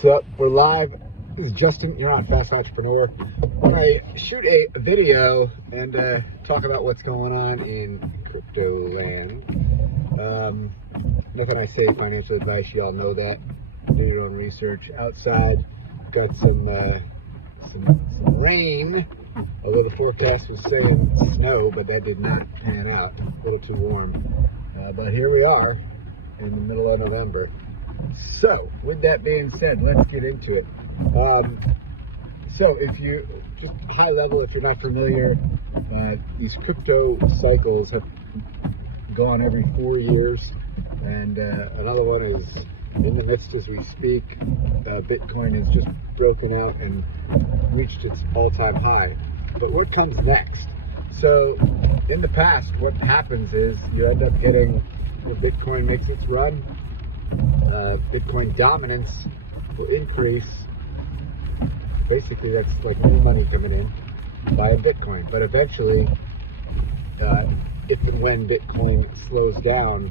What's up? We're live. This is Justin. You're on Fast Entrepreneur. When I shoot a video and talk about what's going on in crypto land, nothing I say financial advice. You all know that. Do your own research. Outside, got some rain. Although the forecast was saying snow, but that did not pan out. A little too warm. But here we are in the middle of November. So, with that being said, let's get into it. So, if you, just high level, if you're not familiar, these crypto cycles have gone every 4 years, and another one is in the midst as we speak. Bitcoin has just broken out and reached its all-time high. But what comes next? So, in the past, what happens is you end up getting, when Bitcoin makes its run, Bitcoin dominance will increase. Basically, that's like new money coming in buying Bitcoin. But eventually, if and when Bitcoin slows down,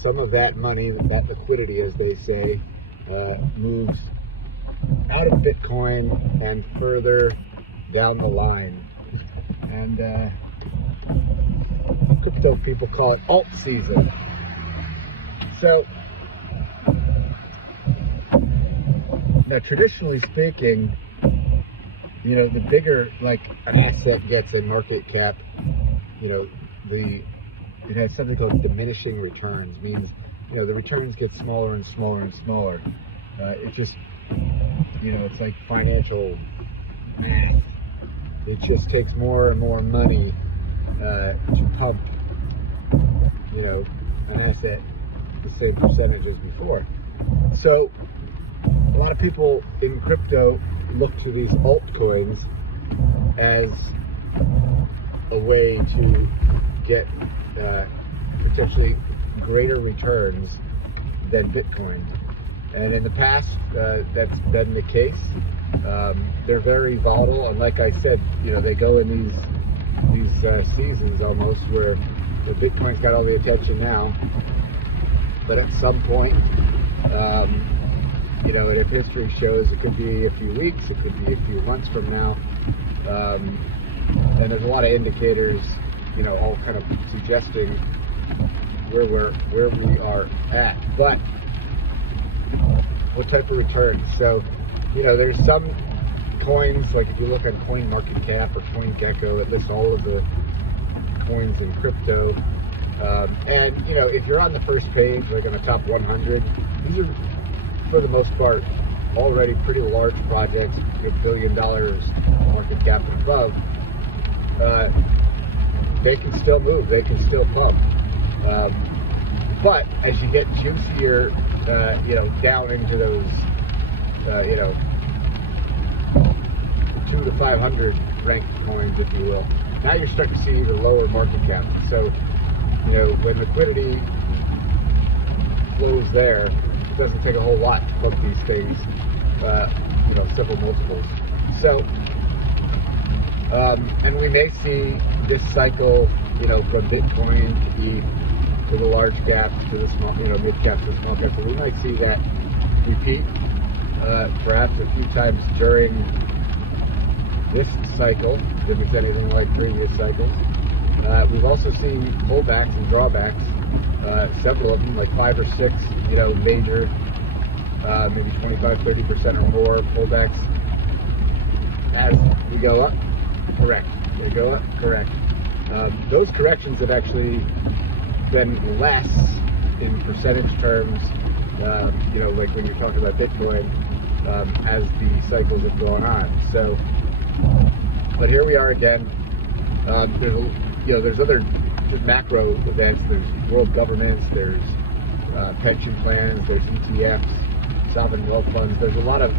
some of that money, that liquidity, as they say, moves out of Bitcoin and further down the line. And crypto people call it alt season. So, now, traditionally speaking, you know, the bigger like an asset gets a market cap, you know, it has something called diminishing returns. Means, you know, the returns get smaller and smaller and smaller. It just, you know, it's like financial math. It just takes more and more money to pump, you know, an asset the same percentage as before. So, a lot of people in crypto look to these altcoins as a way to get potentially greater returns than Bitcoin. And in the past, that's been the case. They're very volatile, and like I said, you know, they go in these seasons almost where the Bitcoin's got all the attention now, but at some point, you know, and if history shows, it could be a few weeks, it could be a few months from now, and there's a lot of indicators, you know, all kind of suggesting where we are at. But what type of returns? So, you know, there's some coins, like if you look on CoinMarketCap or CoinGecko, it lists all of the coins in crypto. And, you know, if you're on the first page, like on the top 100, these are, for the most part, already pretty large projects, $1 billion market cap and above. They can still move, they can still pump. But as you get juicier, you know, down into those, you know, 2 to 500 ranked coins, if you will, now you're starting to see the lower market cap. So, you know, when liquidity flows there, it doesn't take a whole lot to pump these things, you know, several multiples. So, and we may see this cycle, you know, from Bitcoin to the large caps, to the small, you know, mid caps to small caps. So we might see that repeat, perhaps a few times during this cycle, if it's anything like previous cycles. We've also seen pullbacks and drawbacks, several of them, like 5 or 6, you know, major, maybe 25-30% or more pullbacks. As we go up, correct. They go up, correct. Those corrections have actually been less in percentage terms, you know, like when you're talking about Bitcoin, as the cycles have gone on. So, but here we are again. There's other just macro events. There's world governments. There's pension plans. There's ETFs, sovereign wealth funds. There's a lot of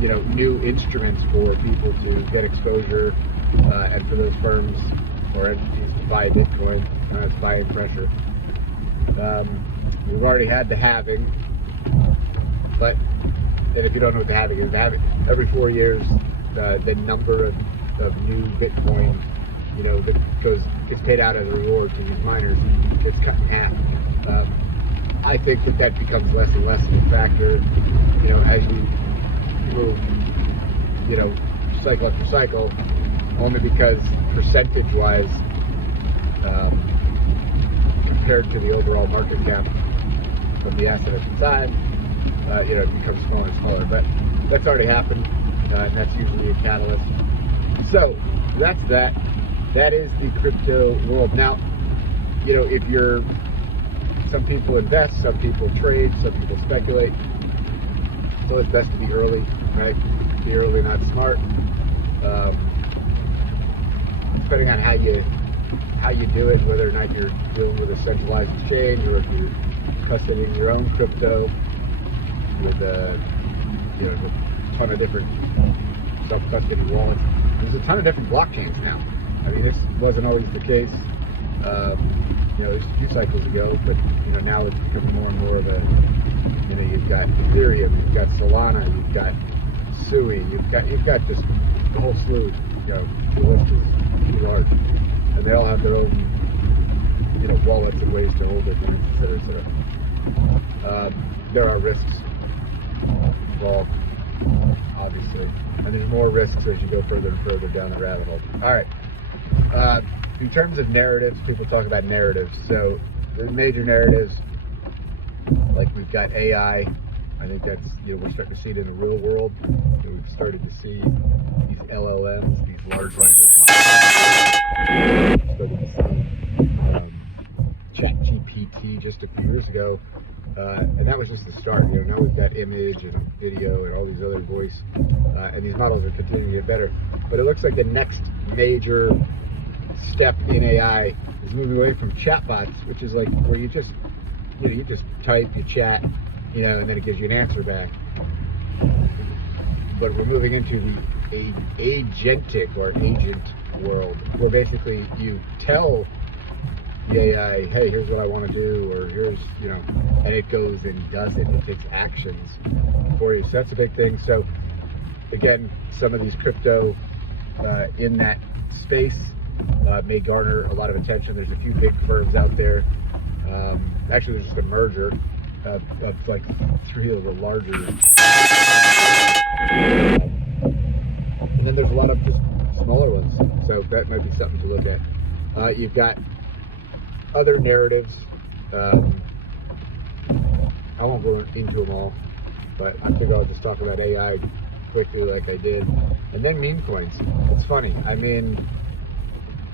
you know, new instruments for people to get exposure, and for those firms or entities to buy Bitcoin. It's buying pressure. We've already had the halving, but and if you don't know what the halving is, every 4 years, the number of new Bitcoin, you know, that gets paid out as a reward to these miners, gets cut in half. I think that becomes less and less of a factor, as you move, cycle after cycle, only because percentage-wise, compared to the overall market cap of the asset at the time, it becomes smaller and smaller. But that's already happened, and that's usually a catalyst. So that's that. That is the crypto world. Now, some people invest, some people trade, some people speculate. So it's best to be early, right? Be early, not smart. Depending on how you do it, whether or not you're dealing with a centralized exchange or if you're custodying your own crypto with a ton of different self-custody wallets. There's a ton of different blockchains now. I mean, this wasn't always the case. There's a few cycles ago, but now it's becoming more and more of a. You've got Ethereum, you've got Solana, you've got Sui, you've got just a whole slew. The list is too large, and they all have their own wallets and ways to hold it, et cetera, et cetera. There are risks involved, obviously, and there's more risks as you go further and further down the rabbit hole. All right. In terms of narratives, people talk about narratives. So the major narratives, like we've got AI. I think that's, we're starting to see it in the real world. We've started to see these LLMs, these large language models. We've started to see ChatGPT just a few years ago. And that was just the start. Now we've got image and video and all these other voice. And these models are continuing to get better. But it looks like the next major step in AI is moving away from chatbots, which is like where you just type, you chat, and then it gives you an answer back. But we're moving into the agentic or agent world, where basically you tell the AI, hey, here's what I want to do, or here's, and it goes and does it. It takes actions for you. So that's a big thing. So again, some of these crypto in that space may garner a lot of attention. There's a few big firms out there. Actually, there's just a merger. That's like three of the larger. And then there's a lot of just smaller ones. So that might be something to look at. You've got other narratives. I won't go into them all, but I figure I'll just talk about AI quickly like I did. And then meme coins. It's funny. I mean,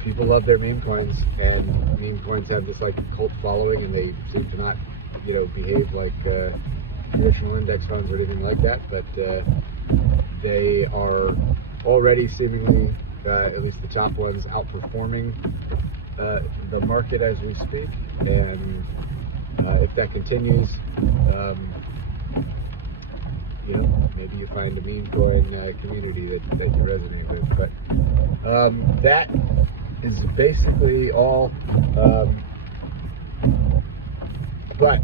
people love their meme coins, and meme coins have this like cult following, and they seem to not, behave like traditional index funds or anything like that. But they are already seemingly, at least the top ones, outperforming the market as we speak. And if that continues, maybe you find a meme coin community that you resonate with. But that is basically all. But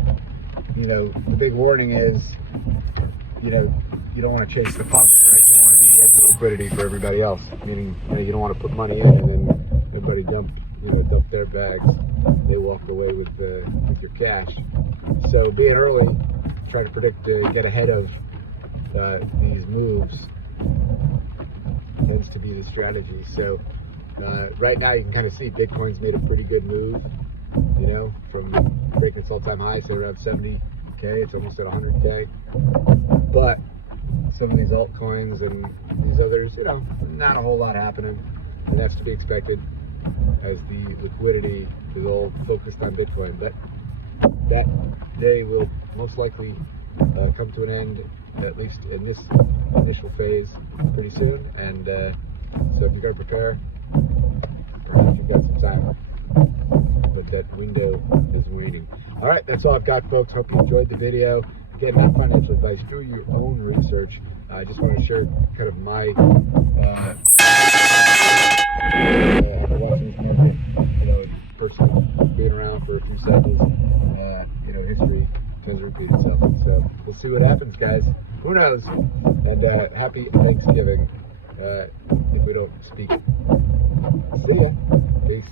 the big warning is, you don't want to chase the pumps, right? You don't want to be the exit liquidity for everybody else. Meaning, you don't want to put money in and then everybody dump their bags. They walk away with your cash. So being early, try to predict, get ahead of these moves tends to be the strategy. So right now you can kind of see Bitcoin's made a pretty good move, from breaking its all-time high, say around 70K, it's almost at 100K. But some of these altcoins and these others, not a whole lot happening, and that's to be expected as the liquidity is all focused on Bitcoin. But that day will most likely come to an end, at least in this initial phase, pretty soon. And so if you're going to prepare, perhaps you've got some time, but that window is waning. All right, that's all I've got, folks. Hope you enjoyed the video. Again, not financial advice. Do your own research. I just want to share kind of my after watching this market, personally being around for a few seconds. History tends to repeat itself. So we'll see what happens, guys. Who knows? And happy Thanksgiving if we don't speak. See ya. Peace.